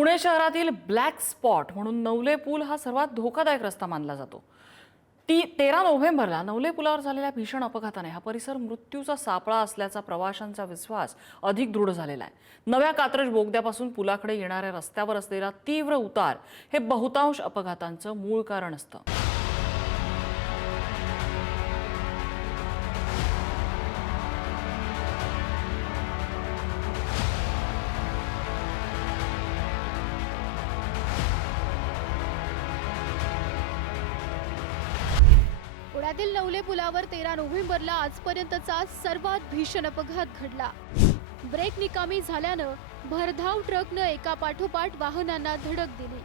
पुणे शहरातील black spot म्हणून नवले पूल हा सर्वात धोकादायक रस्ता मानला जातो. ती तेरा नोव्हेंबरला नवले पुलावर झालेल्या भीषण अपघाताने हा परिसर मृत्यूचा सापळा असल्याचा प्रवाशांचा विश्वास अधिक दृढ झालेला आहे. नव्या कात्रज बोगद्यापासून पुलाकडे येणाऱ्या रस्त्यावर असलेला तीव्र उतार हे बहुतांश अपघातांचं मूळ कारण असतं. पुण्यातील नवले पुलावर तेरा नोव्हेंबरला आजपर्यंतचा सर्वात भीषण अपघात घडला. ब्रेक निकामी झाल्यानं भरधाव ट्रकनं एका पाठोपाठ वाहनांना धडक दिली.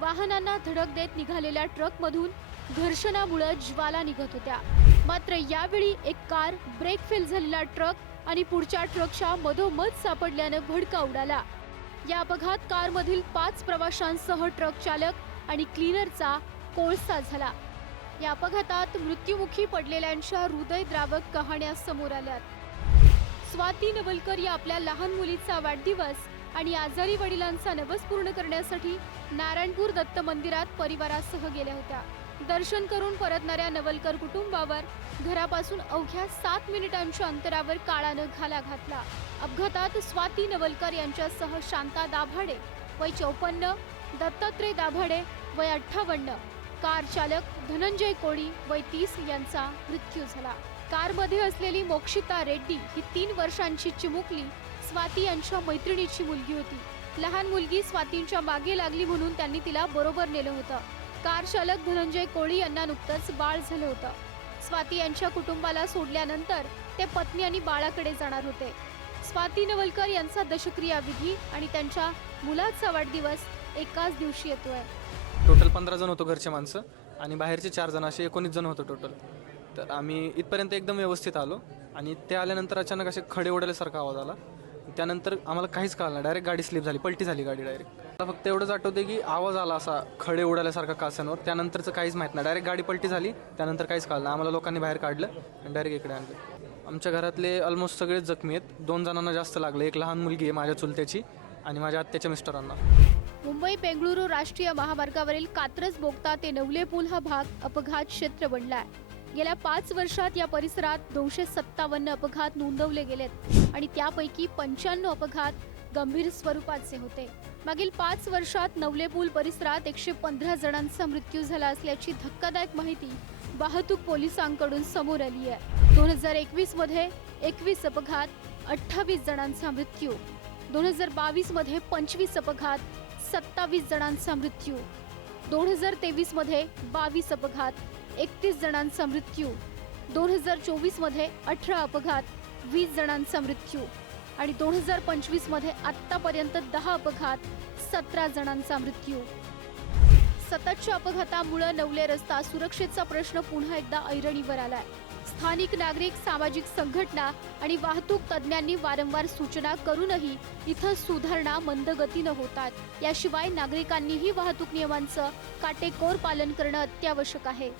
वाहनांना धडक देत निघालेल्या ट्रकमधून घर्षणामुळे ज्वाला निघत होत्या. मात्र यावेळी एक कार ब्रेक फेल झालेला ट्रक आणि पुढच्या ट्रकच्या मधोमध सापडल्यानं भडका उडाला. या अपघात कारमधील पाच प्रवाशांसह ट्रक चालक आणि क्लीनरचा कोळसा झाला. या अपघातात मृत्युमुखी पडलेल्यांच्या हृदयद्रावक कहाण्या समोर आल्यात. स्वाती नवलकर या आपल्या लहान मुलीचा वाढदिवस आणि आजारी वडिलांचा नवस पूर्ण करण्यासाठी नारायणपूर दत्त मंदिरात परिवारासह गेल्या होत्या. दर्शन करून परतणाऱ्या नवलकर कुटुंबावर घरापासून अवघ्या सात मिनिटांच्या अंतरावर काळानं घाला घातला. अपघातात स्वाती नवलकर यांच्यासह शांता दाभाडे वय चौपन्न दत्तात्रय दाभाडे वय अठ्ठावन्न. कार चालक धनंजय कोळी वय तीस यांचा मृत्यू झाला. कारमध्ये असलेली मोक्षिता रेड्डी ही तीन वर्षांची चिमुकली. स्वाती यांच्या मैत्रिणीची मुलगी होती. लहान मुलगी स्वातींच्या मागे लागली म्हणून त्यांनी तिला बरोबर नेलं होतं. कार चालक धनंजय कोळी यांना नुकतंच बाळ झालं होतं. स्वाती यांच्या कुटुंबाला सोडल्यानंतर ते पत्नी आणि बाळाकडे जाणार होते. स्वाती नवलकर यांचा दशक्रिया विधी आणि त्यांच्या मुलाचा वाढदिवस एकाच दिवशी येतोय. टोटल पंधरा जण होतो घरचे माणसं आणि बाहेरचे चार जण असे एकोणीस जण होतो टोटल. तर आम्ही इथपर्यंत एकदम व्यवस्थित आलो आणि ते आल्यानंतर अचानक असे खडे ओढल्यासारखा आवाज आला. त्यानंतर आम्हाला काहीच कळलं डायरेक्ट गाडी स्लिप झाली पलटी झाली गाडी डायरेक्ट आता फक्त एवढंच आठवते की आवाज आला असा खडे उडाल्यासारखा कासांवर. त्यानंतरचं काहीच माहीत नाही. डायरेक्ट गाडी पलटी झाली त्यानंतर काहीच कळलं आम्हाला लोकांनी बाहेर काढलं आणि डायरेक्ट इकडे आणलं. आमच्या घरातले ऑलमोस्ट सगळेच जखमी आहेत. दोन जणांना जास्त लागलं. एक लहान मुलगी आहे माझ्या चुलत्याची आणि माझ्या आत्याच्या मिस्टरांना. मुंबई बेंगळुरू राष्ट्रीय महामार्गावरील कात्रज बोगता ते नवले पूल हा भाग अपघात क्षेत्र बनलाय गेल्या पाच वर्षात या परिसरात दोनशे सत्तावन्न अपघात नोंदवले गेलेत आणि त्यापैकी पंच्याण्णव अपघात गंभीर स्वरूपाचे होते. मागील पाच वर्षात नवले पूल परिसरात एकशे पंधरा जणांचा मृत्यू झाला असल्याची धक्कादायक माहिती वाहतूक पोलिसांकडून समोर आली आहे. दोन हजार एकवीसमध्ये एकवीस अपघात अठ्ठावीस जणांचा मृत्यू. दोन हजार बावीसमध्ये पंचवीस अपघात सत्तावीस जणांचा मृत्यू. दोन हजार तेवीसमध्ये बावीस अपघात एकतीस जणांचा मृत्यू. दोन हजार चोवीसमध्ये अठरा अपघात वीस जणांचा मृत्यू. आणि दोन हजार पंचवीसमध्ये आत्तापर्यंत दहा अपघात सतरा जणांचा मृत्यू. सततच्या अपघातामुळे नवले रस्ता सुरक्षेचा प्रश्न पुन्हा एकदा ऐरणीवर आलाय. स्थानिक नागरिक सामाजिक संघटना आणि वाहतूक तज्ज्ञांनी वारंवार सूचना करूनही इथं सुधारणा मंद गतीनं होतात याशिवाय नागरिकांनीही वाहतूक नियमांचं काटेकोर पालन करणं अत्यावश्यक आहे.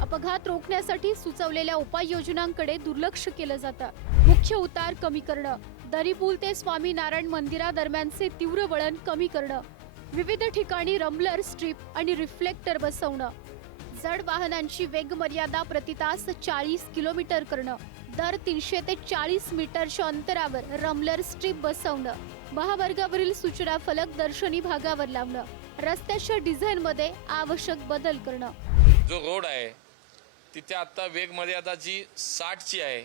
अपघात रोखण्यासाठी सुचवलेल्या उपाययोजनांकडे दुर्लक्ष केलं जातं. मुख्य उतार कमी करणं दरीपूल ते स्वामी नारायण मंदिरादरम्यानचे तीव्र वळण कमी करणं विविध ठिकाणी रमलर स्ट्रीप आणि रिफ्लेक्टर बसवणं. जड वाहनांची वेगमर्यादा प्रति तास चाळीस किलोमीटर करणं. दर तीनशे ते चाळीस मीटरच्या अंतरावर रमलर स्ट्रीप बसवणं. महामार्गावरील सूचना फलक दर्शनी भागावर लावणं. रस्त्याच्या डिझाईनमध्ये आवश्यक बदल करणं. जो रोड आहे तिथे आता वेगमर्यादा जी साठची आहे.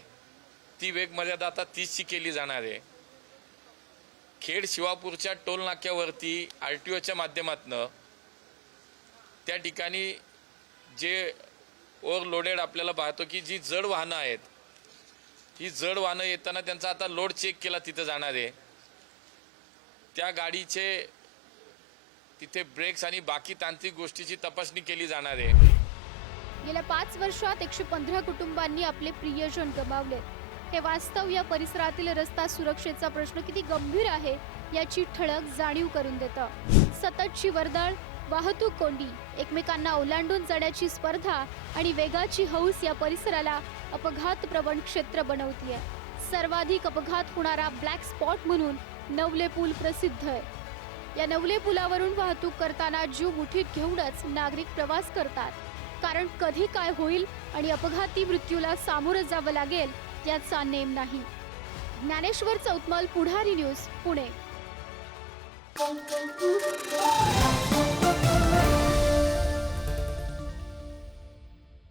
ती वेगमर्यादा आता तीसची केली जाणार आहे. खेड शिवापूरच्या टोल नाक्यावरती आर टी ओच्या माध्यमातनं त्या ठिकाणी जे ओव्हरलोडेड आपल्याला पाहतो की जी जड वाहनं आहेत ही जड वाहनं येताना त्यांचा आता लोड चेक केला तिथं जाणार. आहे त्या गाडीचे तिथे ब्रेक्स आणि बाकी तांत्रिक गोष्टीची तपासणी केली जाणार. आहे गेल्या पाच वर्षात एकशे पंधरा कुटुंबांनी आपले प्रियजन गमावले. हे वास्तव या परिसरातील रस्ता सुरक्षेचा प्रश्न किती गंभीर आहे याची ठळक जाणीव करून देतं. सततची वर्दळ वाहतूक कोंडी एकमेकांना ओलांडून जाण्याची स्पर्धा आणि वेगाची हौस या परिसराला अपघात प्रवण क्षेत्र बनवतीये. सर्वाधिक अपघात होणारा ब्लॅक स्पॉट म्हणून नवले पूल प्रसिद्ध आहे. या नवले पुलावरून वाहतूक करताना जीव मुठीत घेऊनच नागरिक प्रवास करतात. कारण कधी काय होईल आणि अपघाती मृत्यूला सामोरं जावं लागेल याचा नेम नाही. ज्ञानेश्वर चौतमल पुढारी न्यूज पुणे.